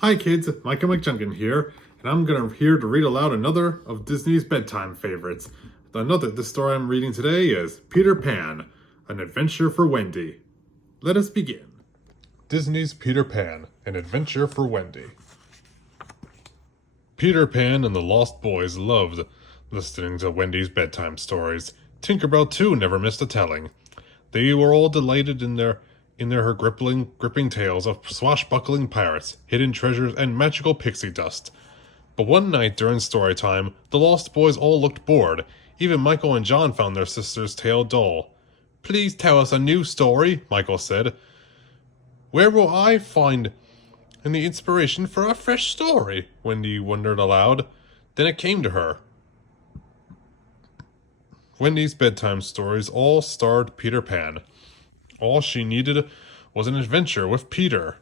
Hi kids, Micah McJunkin here, and I'm here to read aloud another of Disney's bedtime favorites. The story I'm reading today is Peter Pan, An Adventure for Wendy. Let us begin. Disney's Peter Pan, An Adventure for Wendy. Peter Pan and the Lost Boys loved listening to Wendy's bedtime stories. Tinkerbell too never missed a telling. They were all delighted in her gripping tales of swashbuckling pirates, hidden treasures, and magical pixie dust. But one night during story time, the Lost Boys all looked bored. Even Michael and John found their sister's tale dull. "Please tell us a new story," Michael said. "Where will I find the inspiration for a fresh story?" Wendy wondered aloud. Then it came to her. Wendy's bedtime stories all starred Peter Pan. All she needed was an adventure with Peter.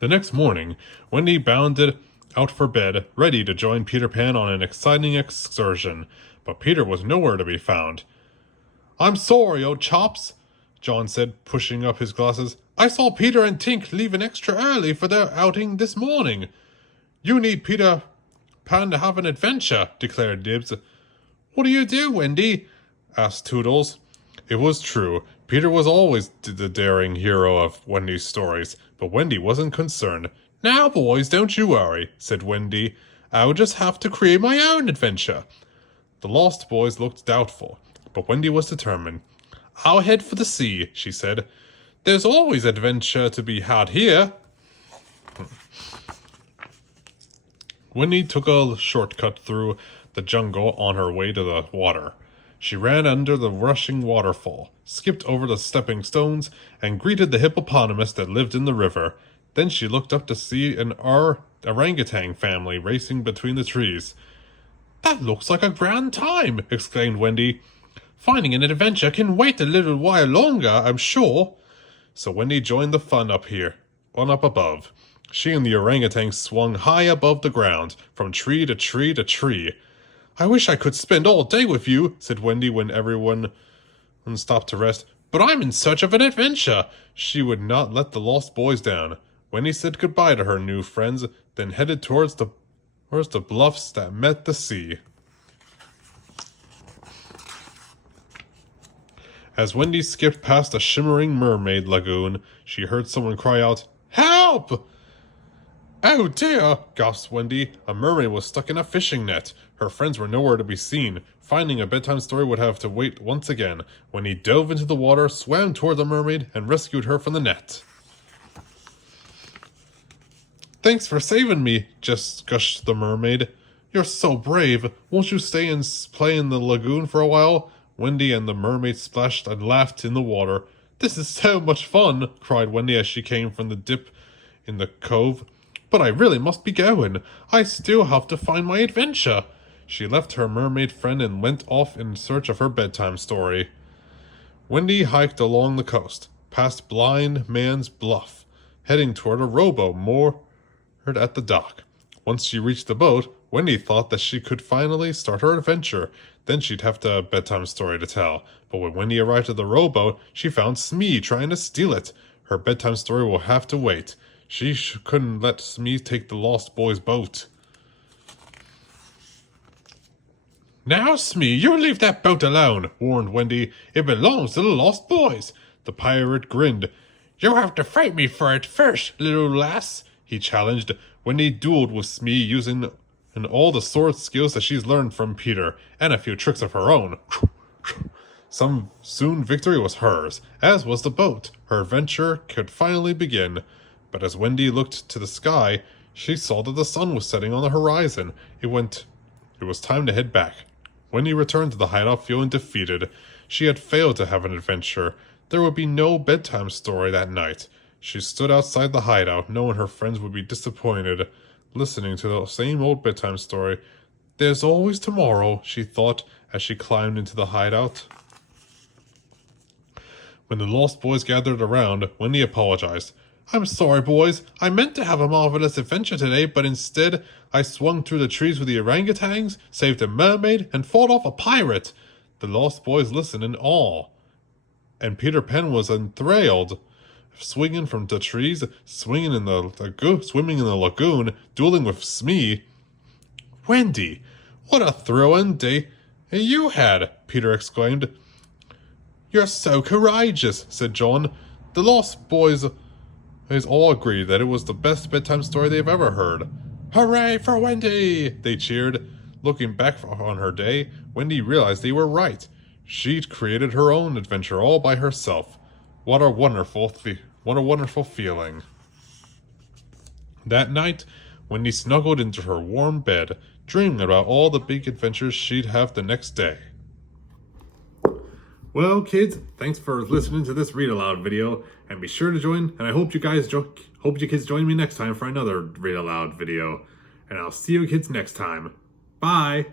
The next morning, Wendy bounded out for bed, ready to join Peter Pan on an exciting excursion, but Peter was nowhere to be found. "I'm sorry, old chops," John said, pushing up his glasses. "I saw Peter and Tink leaving extra early for their outing this morning." "You need Peter Pan to have an adventure," declared Dibs. "What do you do, Wendy?" asked Toodles. It was true. Peter was always the daring hero of Wendy's stories, but Wendy wasn't concerned. "Now, boys, don't you worry," said Wendy. "I'll just have to create my own adventure." The Lost Boys looked doubtful, but Wendy was determined. "I'll head for the sea," she said. "There's always adventure to be had here." Wendy took a shortcut through the jungle on her way to the water. She ran under the rushing waterfall, skipped over the stepping stones, and greeted the hippopotamus that lived in the river. Then she looked up to see an orangutan family racing between the trees. "That looks like a grand time," exclaimed Wendy. "Finding an adventure can wait a little while longer, I'm sure." So Wendy joined the fun up above. She and the orangutan swung high above the ground, from tree to tree to tree. "I wish I could spend all day with you," said Wendy when everyone stopped to rest. "But I'm in search of an adventure." She would not let the Lost Boys down. Wendy said goodbye to her new friends, then headed towards the bluffs that met the sea. As Wendy skipped past a shimmering mermaid lagoon, she heard someone cry out, "Help!" "Oh dear," gasped Wendy. A mermaid was stuck in a fishing net. Her friends were nowhere to be seen. Finding a bedtime story would have to wait once again. Wendy dove into the water, swam toward the mermaid, and rescued her from the net. "Thanks for saving me," just gushed the mermaid. "You're so brave. Won't you stay and play in the lagoon for a while?" Wendy and the mermaid splashed and laughed in the water. "This is so much fun," cried Wendy as she came from the dip in the cove. "But I really must be going. I still have to find my adventure." She left her mermaid friend and went off in search of her bedtime story. Wendy hiked along the coast, past Blind Man's Bluff, heading toward a rowboat moored at the dock. Once she reached the boat, Wendy thought that she could finally start her adventure. Then she'd have a bedtime story to tell. But when Wendy arrived at the rowboat, she found Smee trying to steal it. Her bedtime story will have to wait. She couldn't let Smee take the Lost Boys' boat. "Now, Smee, you leave that boat alone," warned Wendy. "It belongs to the Lost Boys." The pirate grinned. "You'll have to fight me for it first, little lass," he challenged. Wendy dueled with Smee using all the sword skills that she's learned from Peter, and a few tricks of her own. Soon victory was hers, as was the boat. Her adventure could finally begin. But as Wendy looked to the sky, she saw that the sun was setting on the horizon. It was time to head back. Wendy returned to the hideout feeling defeated. She had failed to have an adventure. There would be no bedtime story that night. She stood outside the hideout, knowing her friends would be disappointed, listening to the same old bedtime story. "There's always tomorrow," she thought as she climbed into the hideout. When the Lost Boys gathered around, Wendy apologized. "I'm sorry, boys. I meant to have a marvelous adventure today, but instead I swung through the trees with the orangutans, saved a mermaid, and fought off a pirate." The Lost Boys listened in awe, and Peter Pan was enthralled. swinging from the trees, swimming in the lagoon, dueling with Smee. Wendy, what a thrilling day you had, Peter exclaimed. You're so courageous, said John. The Lost Boys all agreed that it was the best bedtime story they've ever heard. Hooray for Wendy! They cheered. Looking back on her day, Wendy realized they were right. She'd created her own adventure all by herself. What a wonderful feeling. That night, Wendy snuggled into her warm bed, dreaming about all the big adventures she'd have the next day. Well, kids, thanks for listening to this read aloud video, and be sure to join. And I hope you kids join me next time for another read aloud video. And I'll see you kids next time. Bye.